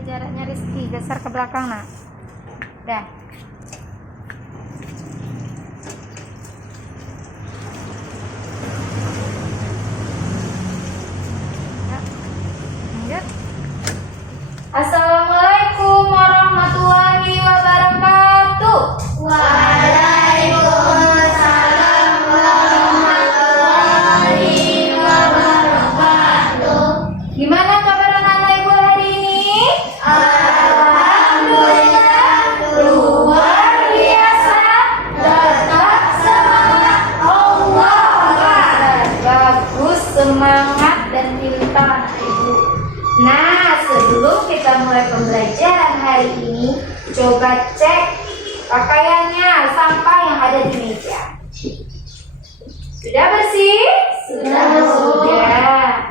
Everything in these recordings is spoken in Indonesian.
Jaraknya Rizky, geser ke belakang nak. Dah. Lanjut. Assalamualaikum warahmatullahi wabarakatuh. Waalaikumsalam warahmatullahi wabarakatuh. Gimana kabar anak-anak ibu hari ini? Alhamdulillah luar biasa. Tetap semangat, Allah Akbar. Bagus, semangat dan pintar anak ibu. Nah, sebelum kita mulai pembelajaran hari ini, coba cek pakaiannya, sampah yang ada di meja. Sudah bersih? Sudah.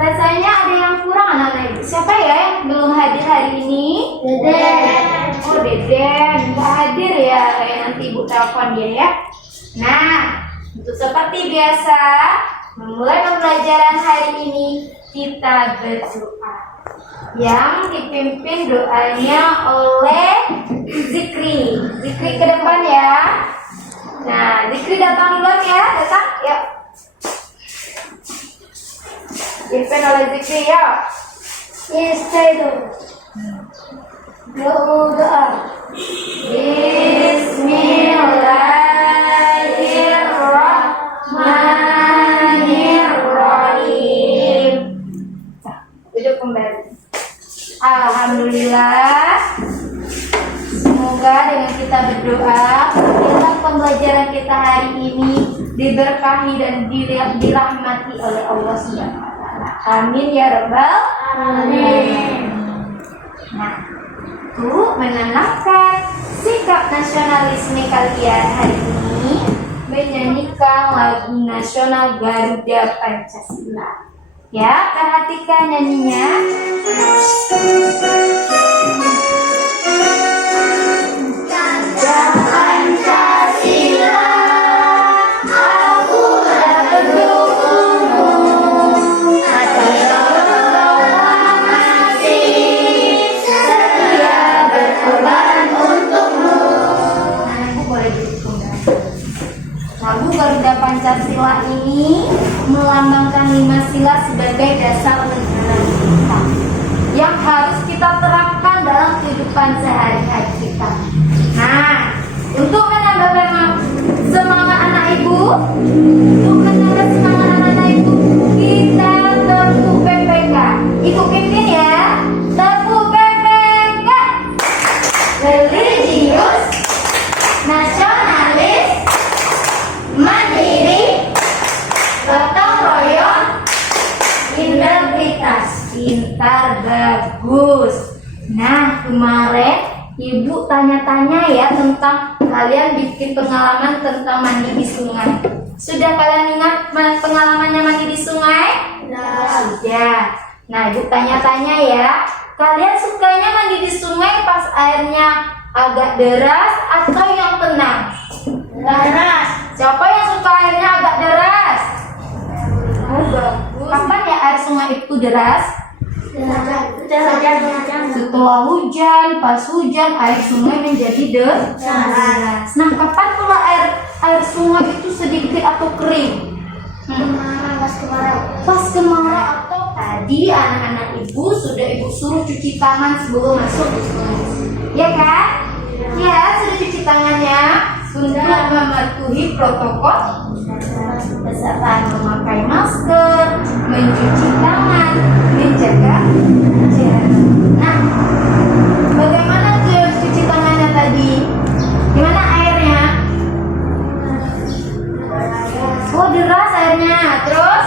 Rasanya ada yang kurang anak-anak ibu. Siapa ya yang belum hadir hari ini? Deden. Oh, Deden nggak hadir ya. Nanti ibu telepon dia ya. Nah, untuk seperti biasa, memulai pembelajaran hari ini kita berdoa. Yang dipimpin doanya oleh Zikri. Zikri ke depan ya. Nah, Zikri datang duluan ya. Datang, yuk. Dipimpin oleh Zikri, yuk. Yes, saya dulu. Doa. Bismillahirrahmanirrahim. Duduk kembali. Alhamdulillah. Semoga dengan kita berdoa, dalam pembelajaran kita hari ini diberkahi dan dirahmati oleh Allah Subhanahu wa taala. Amin ya rabbal Amin. Nah, untuk menanamkan sikap nasionalisme kalian hari ini, menyanyikan lagu nasional Garuda Pancasila. Ya, perhatikan nyanyinya. Gajah Pancasila, aku mendukungmu. Hati proklamasi, setia berkorban untukmu. Nah, ibu boleh duduk kembali. Lagu Garuda Pancasila ini melambangkan 5 sila sebagai dasar negara kita yang harus kita terapkan dalam kehidupan sehari-hari kita. Nah, untuk menambah semangat anak ibu, kita tepuk PPK. Ibu pimpin ya. Tepuk PPK. Religius, nasionalis, mandiri, gotong royong, integritas. Pintar, bagus. Nah, kemarin ibu tanya-tanya ya tentang kalian bikin pengalaman tentang mandi di sungai. Sudah kalian ingat pengalamannya mandi di sungai? Sudah. Nah, ibu tanya-tanya ya, kalian sukanya mandi di sungai pas airnya agak deras atau yang tenang? Deras. Siapa yang suka airnya agak deras? Oh, bagus. Kapan ya air sungai itu deras? Setelah hujan, pas hujan air sungai menjadi deras. Nah, kapan pula air sungai itu sedikit atau kering? Pas kemarau atau tadi anak-anak ibu sudah ibu suruh cuci tangan sebelum masuk ke sungai. Ya kan? Ya, sudah cuci tangannya untuk mematuhi protokol kesehatan, memakai masker, mencuci tangan, menjaga jarak. Nah, bagaimana tuh cuci tangannya tadi? Gimana airnya? Oh, deras airnya. Terus,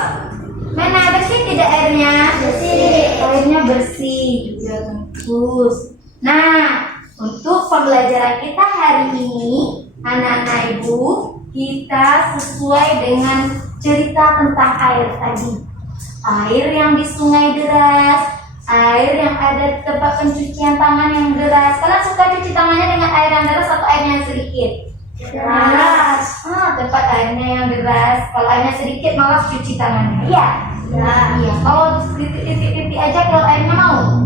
mana bersih tidak airnya? Bersih. Airnya bersih juga bagus. Nah, untuk pembelajaran kita hari ini, anak-anak ibu, kita sesuai dengan cerita tentang air tadi. Air yang di sungai deras, air yang ada tempat pencucian tangan yang deras. Kalian suka cuci tangannya dengan air yang deras atau airnya yang sedikit? Deras. Tempat airnya yang deras. Kalau airnya sedikit malas cuci tangannya. Iya. Iya. Kalau titik-titik aja kalau airnya mau.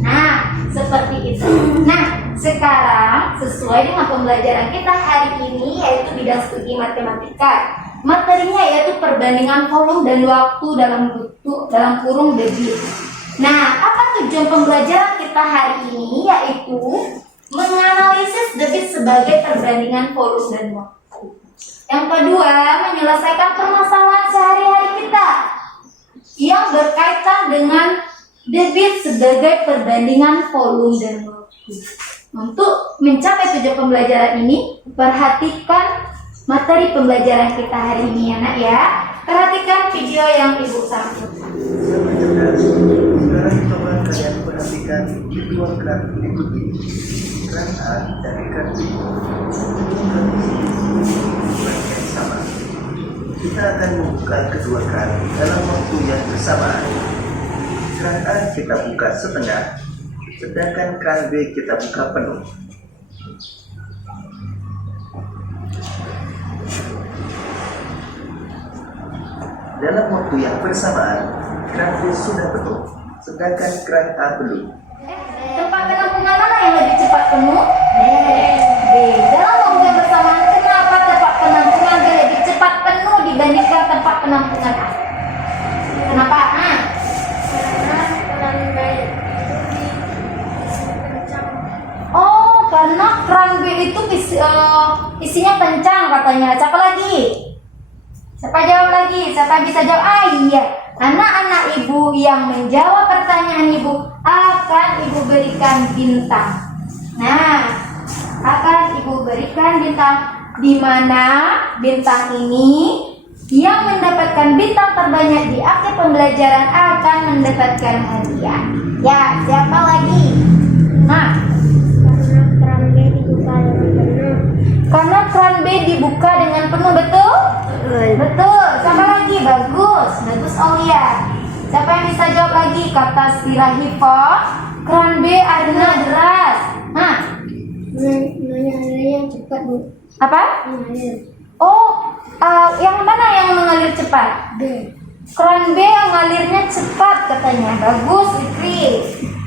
Nah, seperti itu. Nah, sekarang sesuai dengan pembelajaran kita hari ini yaitu bidang studi matematika. Materinya yaitu perbandingan volume dan waktu dalam kurung debit. Nah, apa tujuan pembelajaran kita hari ini yaitu menganalisis debit sebagai perbandingan volume dan waktu. Yang kedua, menyelesaikan permasalahan sehari-hari kita yang berkaitan dengan debit sebagai perbandingan volume dan waktu. Untuk mencapai tujuan pembelajaran ini, perhatikan materi pembelajaran kita hari ini ya nak ya. Perhatikan video yang ibu sampaikan. Sekarang coba kalian perhatikan dua graf berikut ini. Graf A dan graf B. Bagian sama. Kita akan membuka kedua graf dalam waktu yang bersamaan. Graf A kita buka setengah, sedangkan graf B kita buka penuh. Dalam waktu yang bersamaan, graf B sudah penuh, sedangkan graf A belum. Tempat penampungan mana yang lebih cepat penuh? B. Dalam waktu yang bersamaan, kenapa tempat penampungan B lebih cepat penuh dibandingkan tempat penampungan A? Kenapa? Oh, karena keran B itu isinya kencang katanya. Siapa lagi? Siapa jawab lagi? Siapa bisa jawab? Iya. Anak-anak ibu yang menjawab pertanyaan ibu akan ibu berikan bintang. Nah, akan ibu berikan bintang, di mana bintang ini yang mendapatkan bintang terbanyak di akhir pembelajaran akan mendapatkan hadiah. Ya, siapa lagi? Nah, karena keran B dibuka dengan penuh, betul? Betul. Siapa lagi? Bagus. Bagus Aulia. Siapa yang bisa jawab lagi? Kata Sirahifa, keran B airnya deras. Nah, yang cepat Bu. apa? Oh, yang mana yang mengalir cepat? B. Keran B yang ngalirnya cepat katanya. Bagus, Fikri.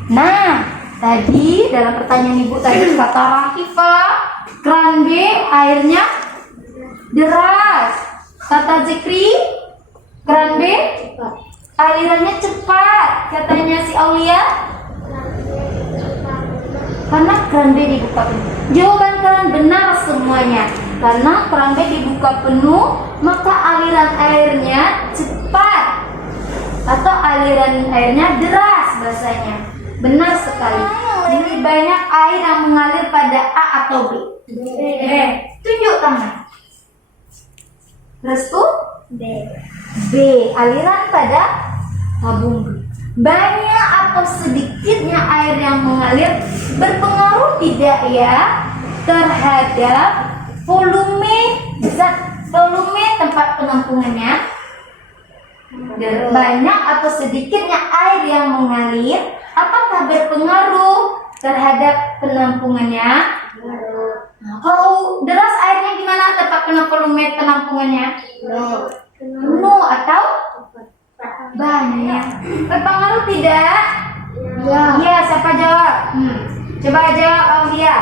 Nah, tadi dalam pertanyaan ibu tadi kata Rahifa, keran B airnya deras. Kata Zikri, keran B alirannya cepat. Katanya si Aulia, karena keran B dibuka penuh. Jawaban kalian benar semuanya. Karena keran B dibuka penuh, maka aliran airnya cepat atau aliran airnya deras bahasanya. Benar sekali. Lebih banyak air yang mengalir pada A atau B? Tunjuk tangan. Restu? B. B. Aliran pada tabung B. Banyak atau sedikitnya air yang mengalir berpengaruh tidak ya terhadap volume tempat penampungannya? Banyak atau sedikitnya air yang mengalir apakah berpengaruh terhadap penampungannya? Nah, kalau deras airnya gimana tempat volume penampungannya? Penuh atau banyak? Berpengaruh tidak? Ya. Iya, siapa jawab? Coba jawab Aulia,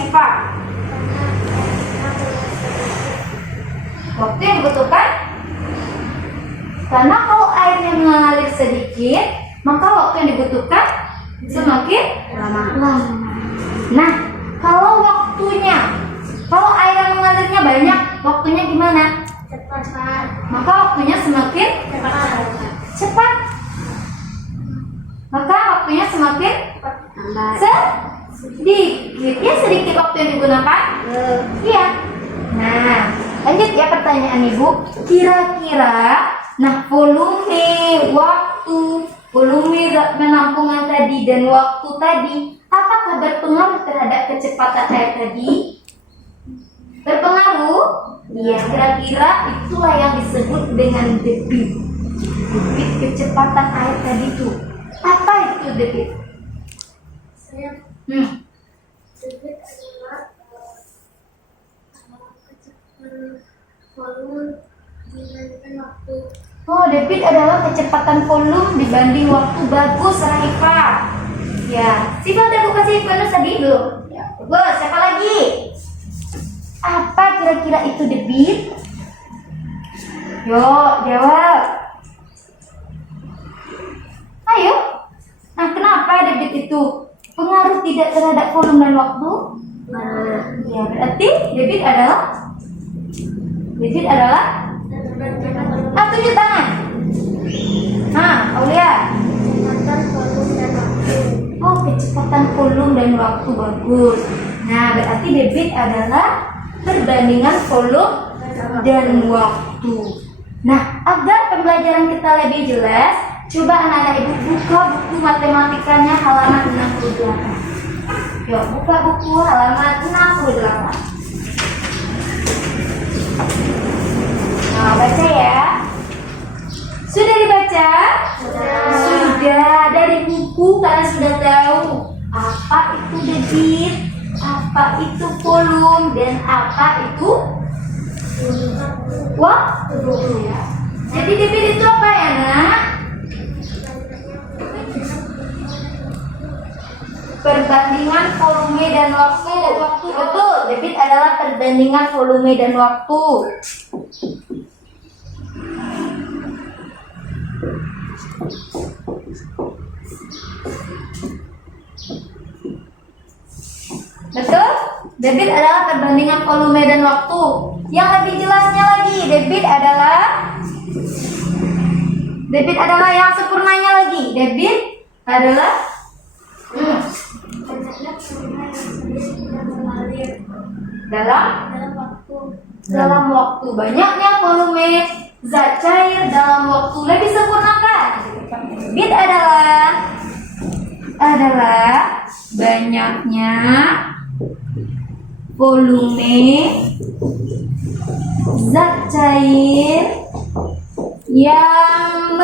Siva. Waktu yang dibutuhkan? Karena kalau airnya mengalir sedikit, maka waktu yang dibutuhkan semakin lama. Nah, kalau air yang mengalirnya banyak, waktunya gimana? Cepat. Maka waktunya semakin cepat. Maka waktunya semakin sedikit. Ya, sedikit waktu yang digunakan. Iya. Nah, lanjut ya pertanyaan ibu. Kira-kira, nah volume penampungan tadi dan waktu tadi, apakah berpengaruh terhadap kecepatan air tadi? Berpengaruh? Iya, kira-kira itulah yang disebut dengan debit. Debit kecepatan air tadi itu. Apa itu debit? Debit adalah kecepatan volume dibandingkan waktu. Oh, debit adalah kecepatan volume dibanding waktu. Bagus, Raifah. Ya, Siva udah buka sih bonus tadi belum? Ya, bagus. Siapa lagi? Apa kira-kira itu debit? Yuk, jawab. Ayo. Nah, kenapa debit itu pengaruh tidak terhadap volume dan waktu? Ya, berarti debit adalah tunjuk tangan. Nah, Aulia. Oh, kecepatan volume dan waktu, bagus. Nah, berarti debit adalah perbandingan volume dan waktu. Nah, agar pembelajaran kita lebih jelas, coba anak-anak ibu buka buku matematikanya halaman 68. Yuk, buka buku halaman 68. Nah, baca ya. Sudah dibaca? Sudah. Dari buku kalian sudah tahu apa itu debit, apa itu volume, dan apa itu waktu. Jadi debit itu apa ya, Nak? Perbandingan volume dan waktu. Betul, debit adalah perbandingan volume dan waktu. Betul? Debit adalah perbandingan volume dan waktu. Yang lebih jelasnya lagi, debit adalah yang sempurnanya lagi. Debit adalah dalam waktu. Banyaknya volume zat cair dalam waktu. Lebih sempurnakan. Debit adalah banyaknya volume zat cair yang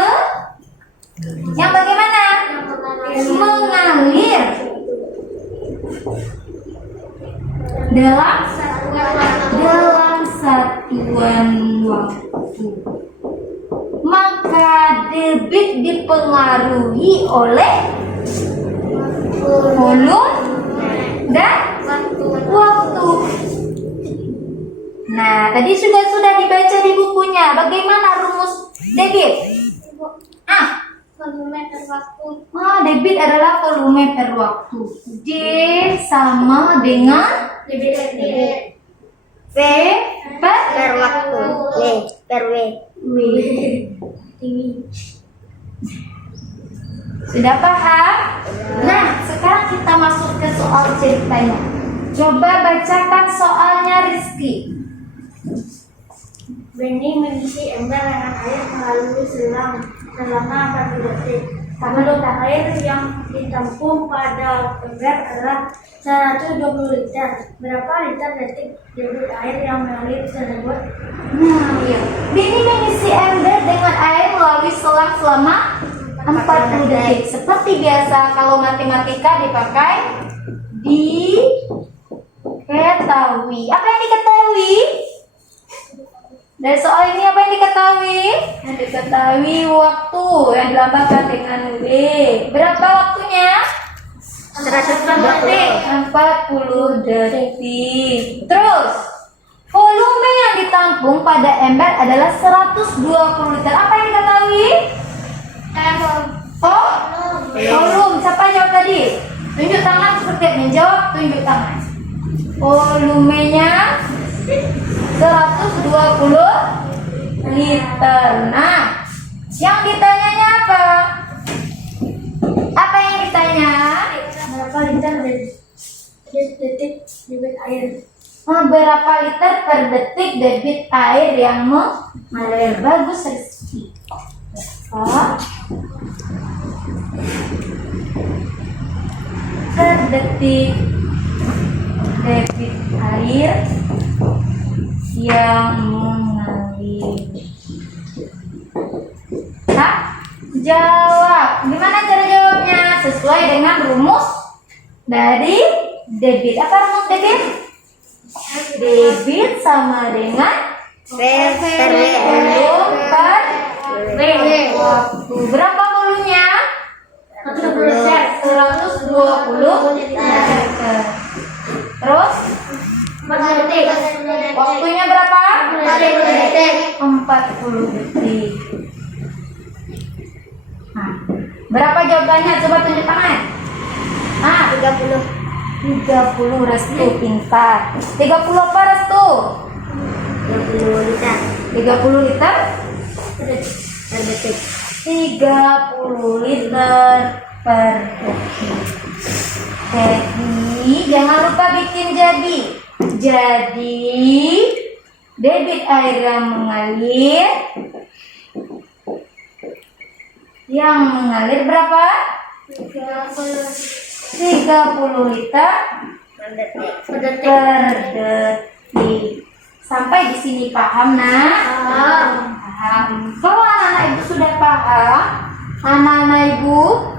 bagaimana? Mengalir dalam satuan waktu. Maka debit dipengaruhi oleh volume dan waktu. Nah, tadi sudah dibaca di bukunya. Bagaimana rumus debit? Volume per waktu. Debit adalah volume per waktu. D sama dengan V per waktu. Per W. Sudah paham? Nah, sekarang kita masuk ke soal ceritanya. Coba bacakan soalnya, Rizky. Benny mengisi ember dengan air melalui selang selama 40 detik. Volume air yang ditampung pada ember adalah 120 liter. Berapa liter detik debit air yang mengalir tersebut? Iya. Benny mengisi ember dengan air melalui selang selama 40 detik. Seperti biasa, kalau matematika dipakai diketahui. Apa yang diketahui? Dari soal ini apa yang diketahui? Yang diketahui waktu yang dilambangkan dengan W. Berapa waktunya? 140 detik. 40 detik. Terus, volume yang ditampung pada ember adalah 120 liter. Apa yang diketahui? Volume. Siapa jawab tadi? Tunjuk tangan seperti yang menjawab. Tunjuk tangan. Volumenya 120 liter. Nah, yang ditanyanya apa? Apa yang ditanya? Berapa liter detik debit air? Berapa liter per detik debit air yang mengalir? Bagus, Rizky. Per detik debit air yang mengalir. Jawab. Gimana cara jawabnya? Sesuai dengan rumus dari debit. Apa rumus debit? Debit sama dengan volume per W. Berapa volunya? 120 liter. Terus waktunya berapa? 40 detik. Nah, berapa jawabannya? Coba tunjuk tangan. 30 Restu pintar. 30 apa Restu? 30 liter 30 liter? per detik. 30 liter per detik. Jadi jangan lupa bikin jadi. Jadi debit air yang mengalir berapa? 30 liter Per detik. per detik. Sampai di sini paham, Nak? Paham. Kalau anak-anak ibu sudah paham, anak-anak ibu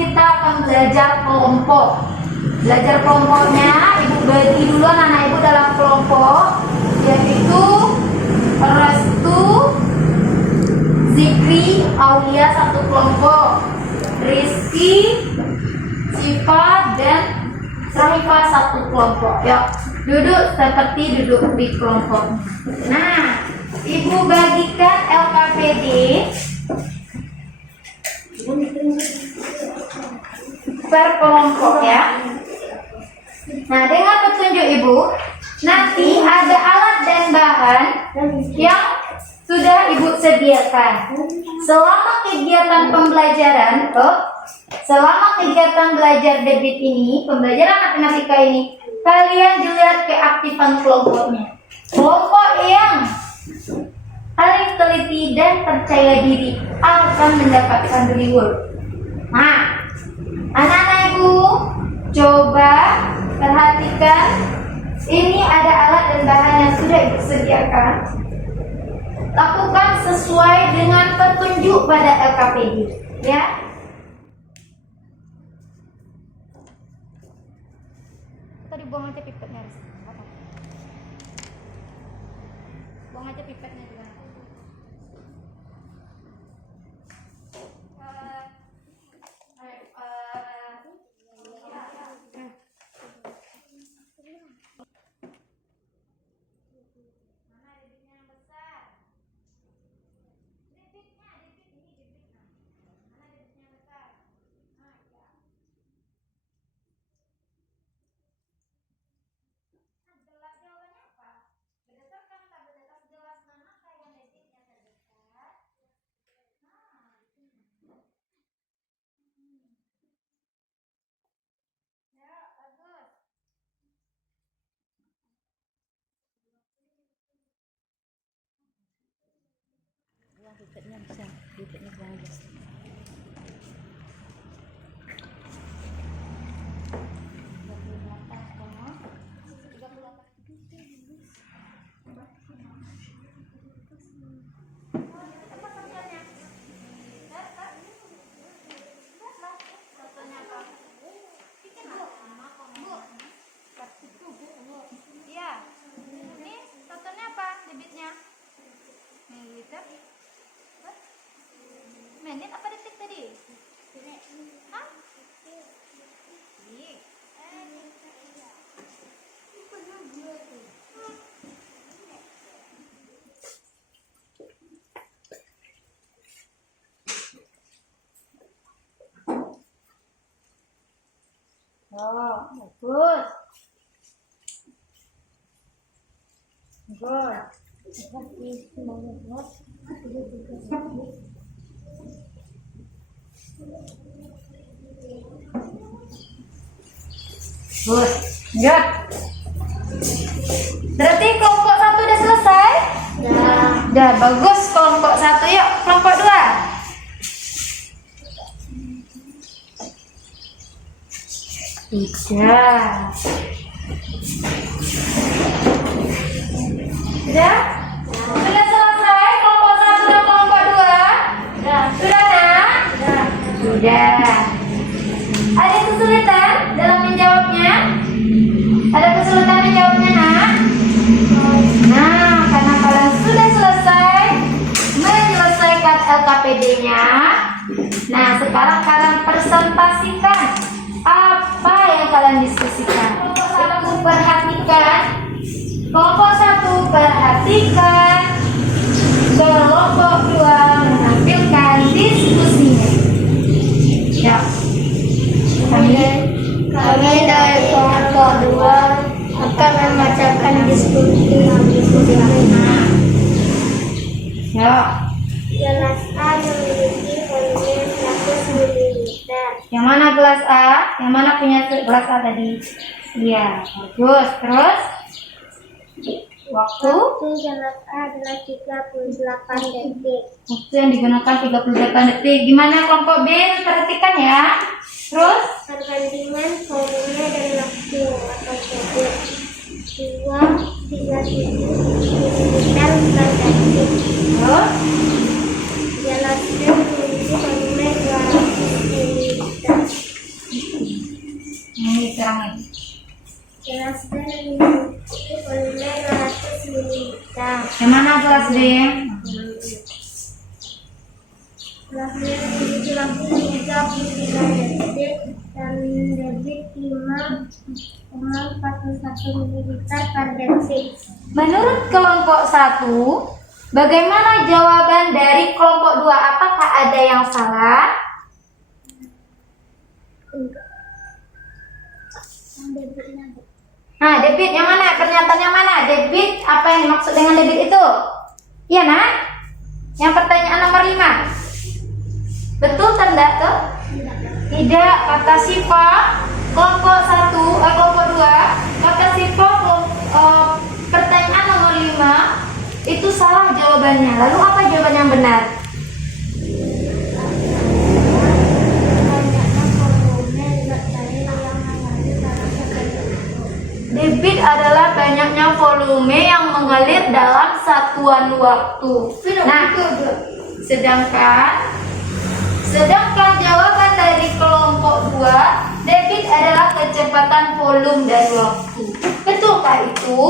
kita akan belajar kelompok. Belajar kelompoknya, ibu bagi dulu anak-anak ibu dalam kelompok, yaitu Restu, Zikri, Aulia satu kelompok, Rizky, Siva, dan Rahifah satu kelompok. Yuk, duduk seperti duduk di kelompok. Nah, ibu bagikan LKPD per kelompok ya. Nah, dengan petunjuk ibu, nanti ada alat dan bahan yang sudah ibu sediakan. Selama kegiatan pembelajaran, selama kegiatan belajar debit ini, pembelajaran matematika ini, kalian dilihat keaktifan kelompoknya. Kelompok yang paling teliti dan percaya diri akan mendapatkan reward. Nah, anak-anak ibu, coba perhatikan, ini ada alat dan bahan yang sudah ibu sediakan. Lakukan sesuai dengan petunjuk pada LKPD, ya. Tadi buang aja pipetnya, buang aja pipetnya juga. Pipetnya bisa, pipetnya buang aja. Iya, ini totalnya apa debitnya? Mililiter? Menit apa detik tadi? Hah? Iya. Oh, bagus. Good. Good. Berarti kelompok 1 udah selesai? Udah bagus kelompok 1. Yuk, kelompok 2. Tidak. Sudah? Sudah selesai kelompok 1 dan kelompok 2? Sudah, Nak? Sudah. Ada kesulitan dalam menjawabnya? Ada kesulitan menjawabnya, Nak? Nah, karena kalian sudah selesai menyelesaikan LKPD PPD-nya. Nah, sekarang kalian presentasikan apa yang kalian diskusikan. Kelompok 1 perhatikan. Kelompok 1 perhatikan. Kelompok 2 menampilkan diskusinya. Ya. Kami dari kelompok 2 akan membacakan diskusi. Ya. Gelas A memiliki volume 100 ml. Yang mana gelas A? Yang mana punya gelas A tadi? Iya, bagus. Terus waktu Gelas A adalah 38 detik. waktu yang digunakan 38 detik. Gimana kelompok B? Perhatikan ya. Terus Perbandingan volume dan waktu atau detik. 237 ml per detik. terus Gelas B memiliki volume 200 ml. ini diterangin. Gelas B memiliki volume 200 ml. Yang mana gelas B? Gelas B memiliki waktu 33 detik dan debit 5,41 ml per detik. Menurut kelompok 1, bagaimana jawaban dari kelompok 2? Apakah ada yang salah? Nah, debit yang mana? Pernyataan yang mana? Debit, apa yang dimaksud dengan debit itu? Iya, nak? Yang pertanyaan nomor 5. Betul tanda tuh? Tidak, kata Siva. Kelompok 1, kelompok 2, kata Siva pertanyaan nomor 5 itu salah jawabannya. Lalu apa jawaban yang benar? Debit adalah banyaknya volume yang mengalir dalam satuan waktu. Nah, sedangkan jawaban dari kelompok 2, debit adalah kecepatan volume dan waktu. Betulkah itu?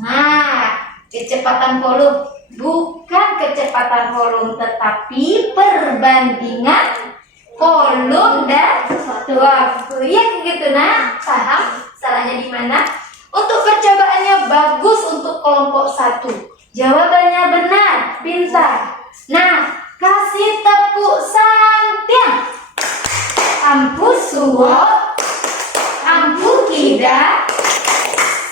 Nah, kecepatan volume bukan kecepatan volume, tetapi perbandingan volume dan waktu. Iya gitu, nah. Paham salahnya di mana? Untuk percobaannya bagus untuk kelompok 1. Jawabannya benar, pintar. Nah, kasih tepuk santiang. Ampu suwo, ampu kida,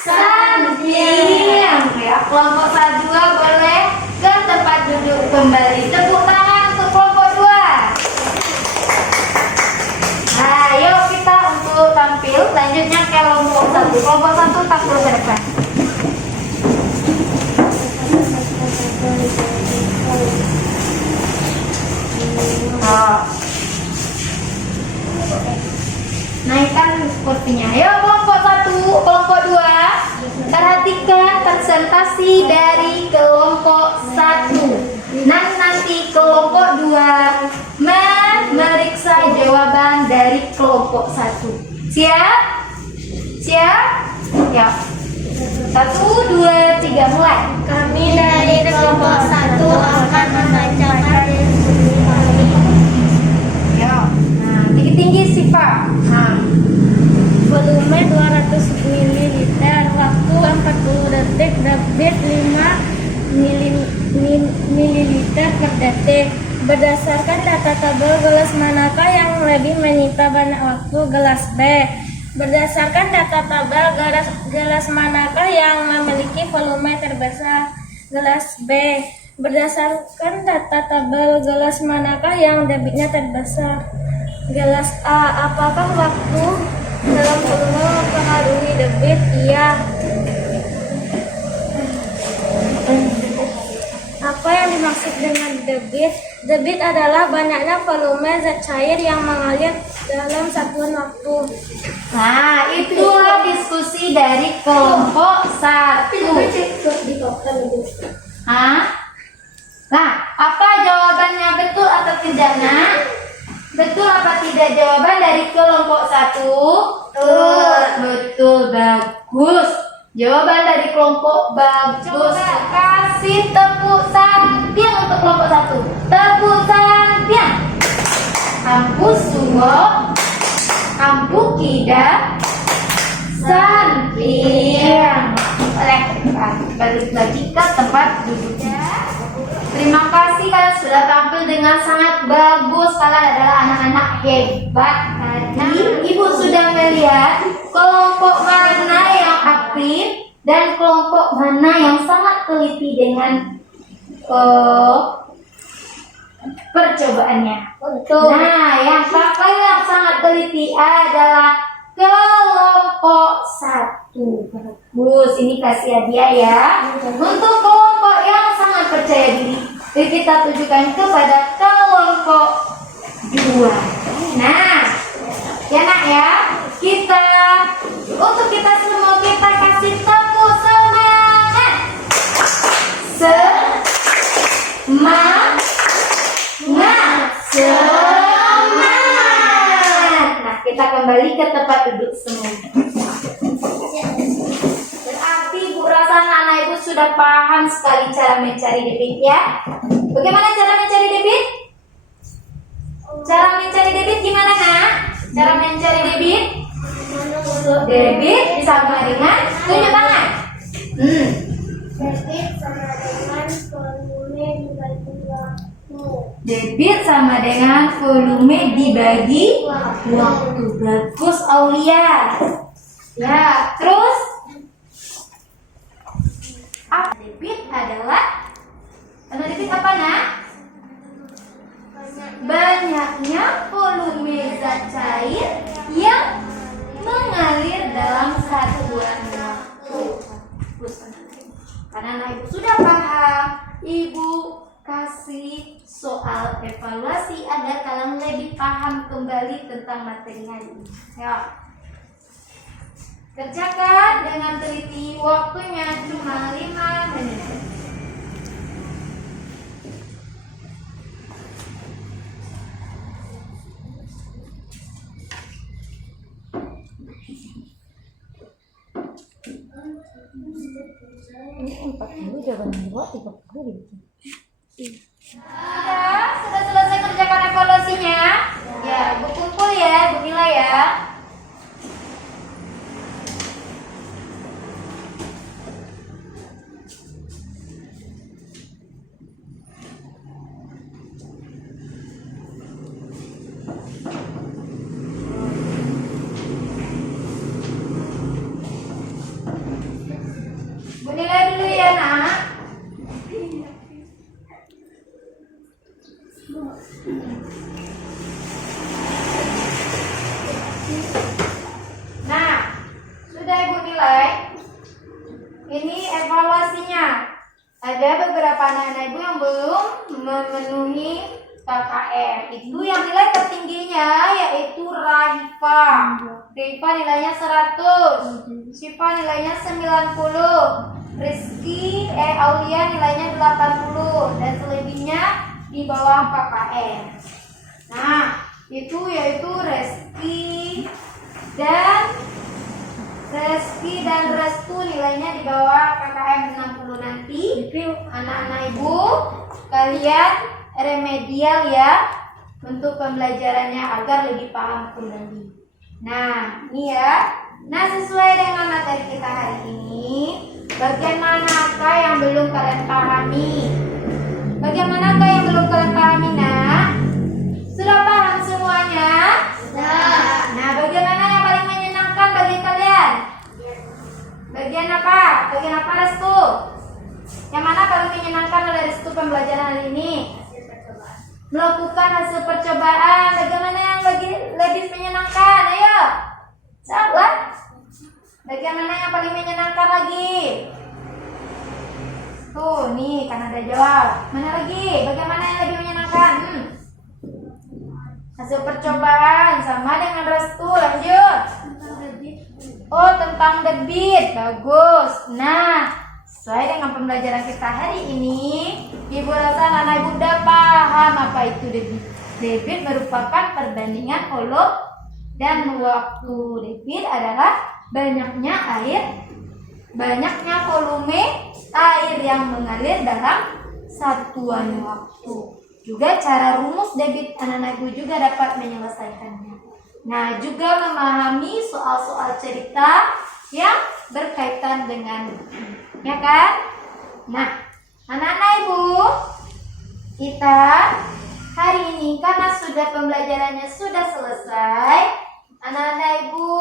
santiang. Ya, kelompok 1 boleh ke tempat duduk kembali. Tepuk tangan untuk kelompok 2. Nah, yuk kita untuk tampil. Lanjutnya ke kelompok 1. Kelompok 1 tampil ke depan. Naikkan kursinya. Ayo kelompok 1, kelompok 2. Perhatikan presentasi dari kelompok 1. Nanti kelompok 2 memeriksa jawaban dari kelompok 1. Siap? Siap? Ya. 1, 2, 3 mulai. Kami dari kelompok 1 akan membacakan diskusi kami. Ya. Nah, tinggi-tinggi Siva. Nah, Volume 200 ml, waktu 40 detik, debit 5 ml per detik. Berdasarkan data tabel, gelas manakah yang lebih menyita banyak waktu? Gelas B. Berdasarkan data tabel, gelas manakah yang memiliki volume terbesar? Gelas B. Berdasarkan data tabel, gelas manakah yang debitnya terbesar? Gelas A. Apakah waktu dalam volume mempengaruhi debit? Iya. Apa yang dimaksud dengan debit? Debit adalah banyaknya volume zat cair yang mengalir dalam satuan waktu. Nah, itulah diskusi dari kelompok 1. Hah? Nah, apa jawabannya, betul atau tidak, nak? Betul apa tidak jawaban dari kelompok 1? Betul, bagus. Jawaban dari kelompok bagus. Coba kasih tepuk santiang untuk kelompok 1. Wo, ampu kida, santiang. Balik lagi ke tempat duduknya. Terima kasih kalian sudah tampil dengan sangat bagus. Kalian adalah anak-anak hebat. Tadi Ibu sudah melihat kelompok mana yang aktif dan kelompok mana yang sangat teliti dengan percobaannya. Nah, yang yang sangat teliti adalah kelompok 1. Bagus, ini kasih hadiah ya. Untuk kelompok yang sangat percaya diri, kita tujukan kepada kelompok 2. Nah, ya nak ya, untuk kita semua kita kasih tepuk semangat. Semangat. Nah, kita kembali ke tempat duduk semua. Berarti Bu rasa anak-anak Ibu sudah paham sekali cara mencari debit ya. Bagaimana cara mencari debit? Cara mencari debit gimana nak? Cara mencari debit? Debit sama dengan tunjuk tangan. Debit sama dengan volume dibagi waktu. Debit sama dengan volume dibagi waktu. Bagus Aulia. Ya, terus debit adalah debit apa nak? Banyaknya volume zat cair yang mengalir dalam satuan waktu. Karena anak Ibu sudah paham, Ibu kasih soal evaluasi agar kalian lebih paham kembali tentang materi hari ini. Ya. Kerjakan dengan teliti, waktunya cuma 5 menit. Ini 40 jawaban 2, 30 Sudah selesai kerjakan evaluasinya? Ya, Bu kumpul ya, Bu Mila ya. Bu nilai dulu ya nak. Nah, sudah Ibu nilai. Ini evaluasinya. Ada beberapa anak-anak Ibu yang belum memenuhi KKM. Itu yang nilai tertingginya yaitu Raifa. Raifa nilainya 100. Syifa nilainya 90. Rizky Aulia nilainya 80 dan selebihnya di bawah KKM. Nah, itu yaitu Rizky dan Restu nilainya di bawah KKM 60. Nanti anak-anak Ibu kalian remedial ya untuk pembelajarannya agar lebih paham kembali. Nah, ini ya. Nah, sesuai dengan materi kita hari ini, bagian manakah yang belum kalian pahami? Bagian manakah yang belum kalian pahami, nak? Sudah paham semuanya? Sudah. Nah, bagaimana yang paling menyenangkan bagi kalian? Bagian apa? Bagian apa, Restu? Yang mana paling menyenangkan oleh Restu pembelajaran hari ini? Melakukan hasil percobaan. Bagaimana yang lebih menyenangkan? Ayo. Sahabat. Bagian mana yang paling menyenangkan lagi? Tuh, nih kan ada jawab. Mana lagi? Bagaimana yang lebih menyenangkan? Hasil percobaan sama dengan Restu. Lanjut. Oh, tentang debit. Bagus. Nah, sesuai dengan pembelajaran kita hari ini, Ibu rasa anak Ibu udah paham apa itu debit. Debit merupakan perbandingan volume dan waktu. Debit adalah banyaknya volume air yang mengalir dalam satuan waktu. Juga cara rumus debit anak-anak Ibu juga dapat menyelesaikannya. Nah, juga memahami soal-soal cerita yang berkaitan dengan, ya kan? Nah, anak-anak ibu, kita hari ini karena sudah pembelajarannya sudah selesai, anak-anak ibu,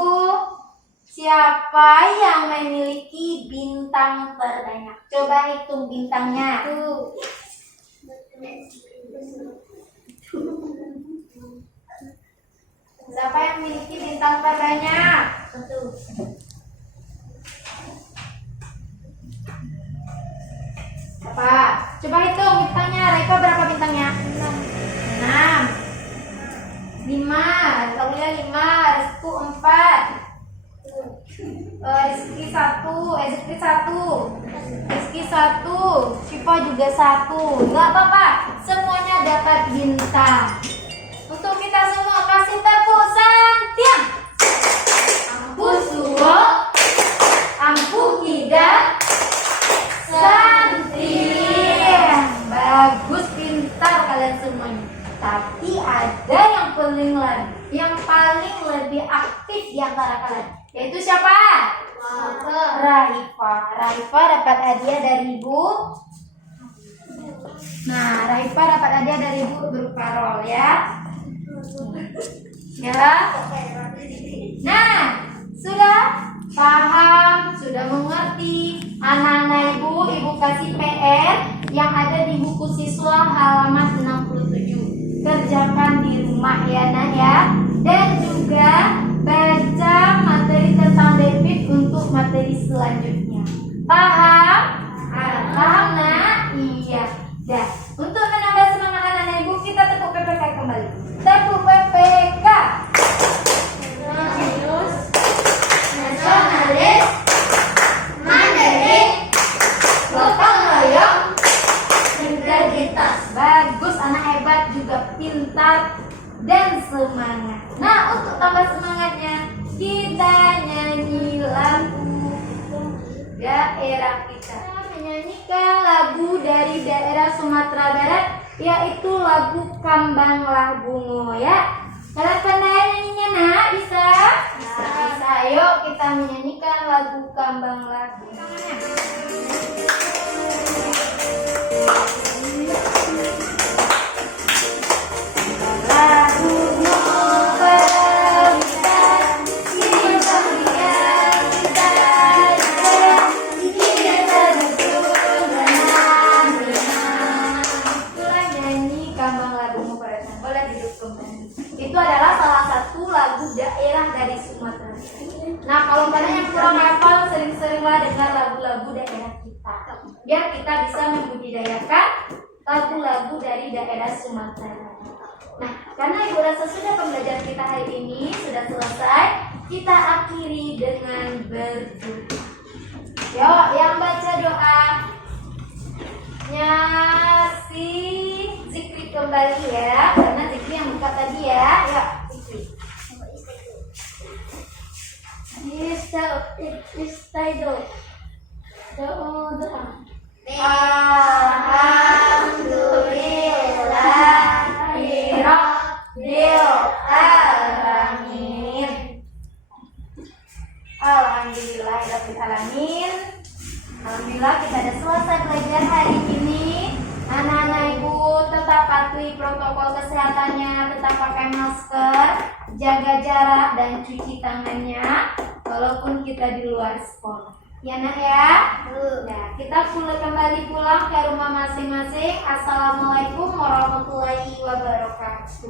siapa yang memiliki bintang terbanyak? Coba hitung bintangnya. Siapa yang memiliki bintang terbanyak? Siapa? Coba hitung bintangnya. Raifa berapa bintangnya? 6. 5. Aulia 5. Rizku 4. Rizki 1. Rizki 1. Syifa juga 1. Enggak apa-apa. Semuanya dapat bintang. Untuk kita semua kasih tepuk santian. Ampu suwo, ampu kida, santian. Bagus, pintar kalian semuanya. Tapi ada yang paling lebih aktif di antara kalian. Yaitu siapa? Raifa. Raifa dapat hadiah dari ibu. Nah, Raifa dapat hadiah dari ibu berupa roll ya. Ya. Nah, sudah paham, sudah mengerti. Anak-anak ibu kasih PR yang ada di buku siswa halaman 67. Kerjakan di rumah ya, Nak ya. Dan juga baca materi tentang David untuk materi selanjutnya. Paham? Paham, Nak? Iya. Dah. Untuk menambah semangat anak-anak ibu, kita tepuk PPK kembali. Tepuk PPK. Nasionalis, mandiri, gotong royong, integritas. Bagus, anak hebat juga pintar dan semangat. Nah, untuk tambah semangatnya, kita nyanyi lagu daerah kita. Menyanyikan lagu dari daerah Sumatera Barat, yaitu lagu Kambanglah Bungo ya. Kalian pandai nyanyinya, Nak? Bisa? Bisa. Ayo kita menyanyikan lagu Kambanglah Bungo. Itu adalah salah satu lagu daerah dari Sumatera. Nah, kalau kalian yang kurang hafal, sering-seringlah dengar lagu-lagu daerah kita, biar kita bisa membudidayakan lagu-lagu dari daerah Sumatera. Nah, karena ibu rasa sudah pembelajaran kita hari ini sudah selesai, kita akhiri dengan berdoa. Yuk, yang baca doa si zikri kembali ya, karena zikri yang buka tadi ya. Yuk, zikri. Istaido. Doa. Alhamdulillahirabbil alamin. Alhamdulillahirabbil alamin. Alhamdulillah kita sudah selesai belajar hari ini. Anak-anak ibu tetap patuhi protokol kesehatannya, tetap pakai masker, jaga jarak dan cuci tangannya walaupun kita di luar sekolah. Ya, Nak ya? Nah, kita kembali pulang ke rumah masing-masing. Assalamualaikum warahmatullahi wabarakatuh.